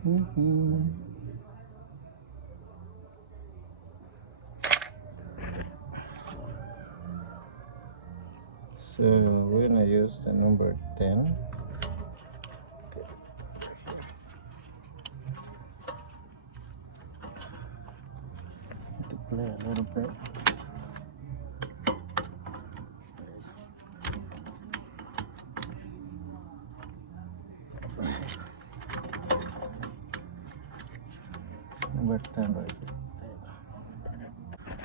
So we're gonna use the number 10. To play a little bit. Number 10 right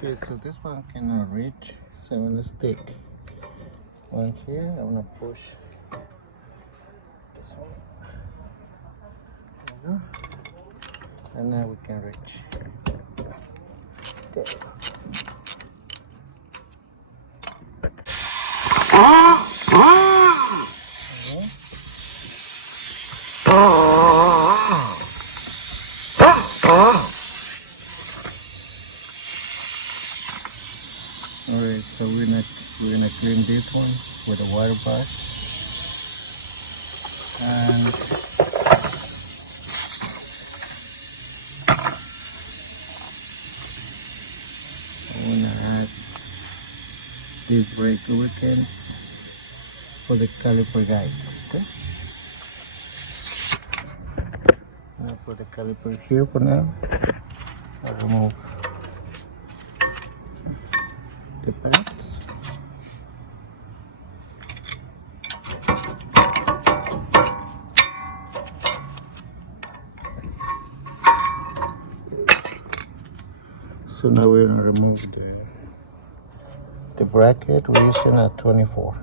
here. Okay, so this one cannot reach, so let's take one here. I'm gonna push this one. There we go. And now we can reach. Okay. Alright, so we're gonna clean this one with a water brush, and I'm gonna add this brake lubricant for the caliper guide. Okay, I'll put the caliper here for now. I'll remove the pads. So now we're gonna remove the bracket. We're using a 24.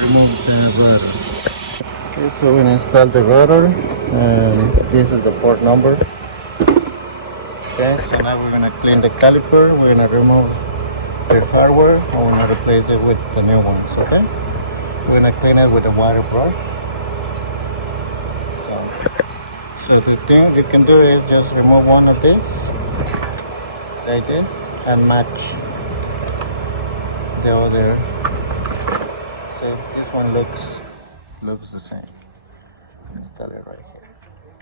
Remove the rotor. Okay, so we install the rotor, and this is the port number. Okay, so now we're gonna clean the caliper. We're gonna remove the hardware, and we're gonna replace it with the new ones. Okay, we're gonna clean it with a water brush. So the thing you can do is just remove one of this, like this, and match the other. So this one looks the same. Install it right here.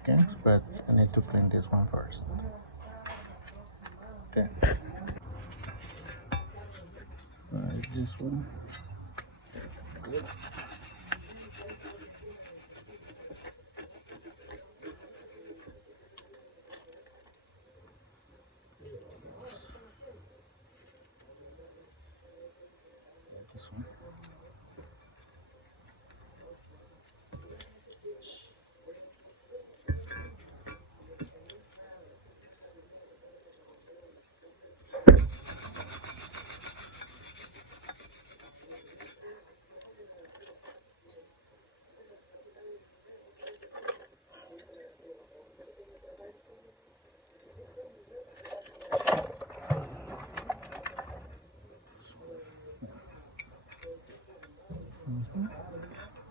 Okay, but I need to clean this one first. Okay. Alright, this one. Good. This one.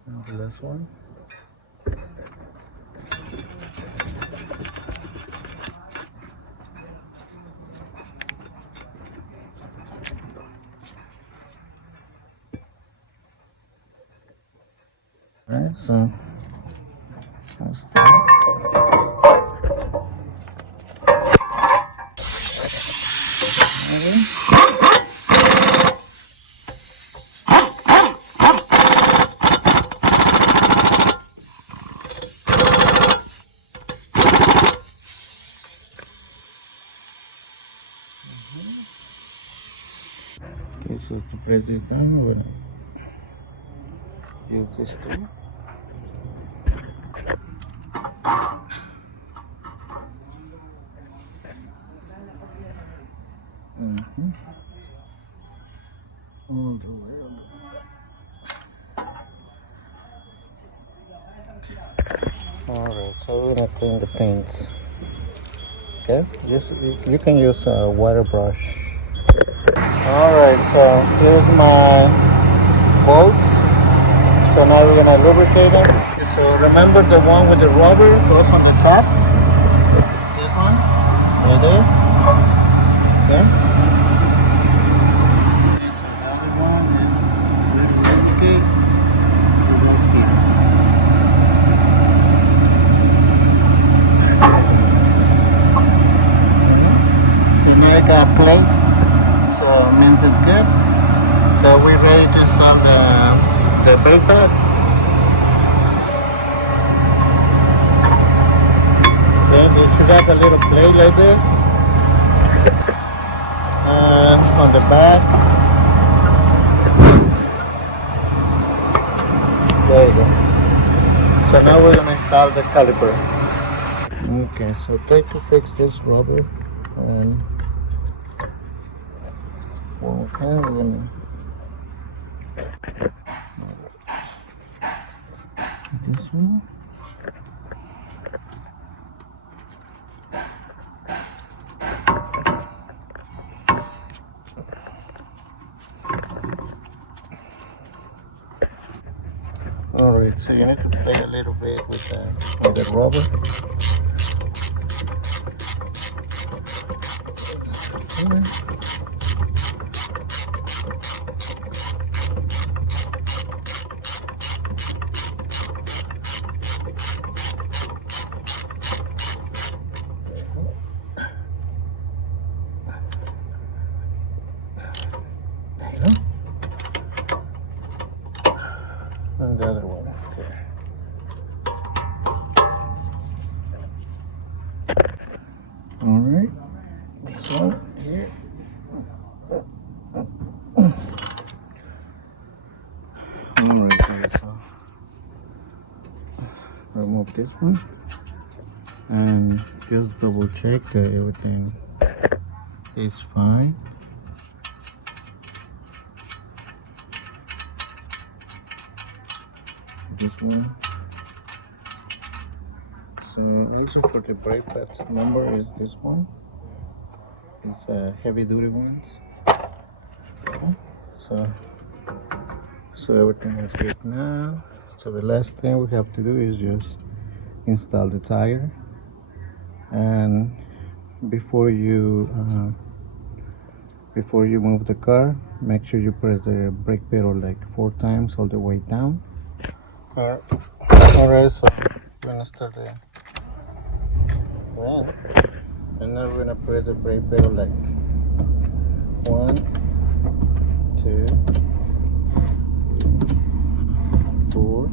And the last one. Alright, so that's that. Okay, so to press this down, we're gonna use this tool. All the way on the back. Alright, so we're gonna clean the paints. Okay, you can use a water brush. Alright, so here's my bolts. So now we're gonna lubricate them. So remember the one with the rubber goes on the top. This one. There it is. Okay. So the other one is really lubricate. You just keep. So now I got a plate. So it means it's good. So we're ready to start the brake pads. Okay, you should have a little plate like this. And on the back. There you go. So now we're gonna install the caliper. Okay, so try to fix this rubber and okay, we're gonna this one. Alright, so you need to play a little bit with the rubber. And the other one. Okay. Alright, this one here. Alright, guys, so remove this one and just double check that everything is fine. This one. So also for the brake pads number is this one. It's heavy duty ones. So everything is good now. So the last thing we have to do is just install the tire. And before you move the car, make sure you press the brake pedal like 4 times all the way down. Alright, so we're gonna start the van, and now we're gonna press the brake pedal like 1, 2, 4,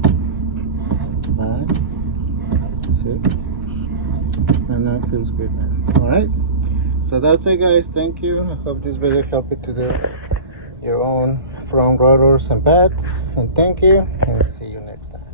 5, 6, and now it feels good now. Alright, so that's it, guys. Thank you. I hope this video helped you to do your own front rotors and pads, and thank you, and see you next time.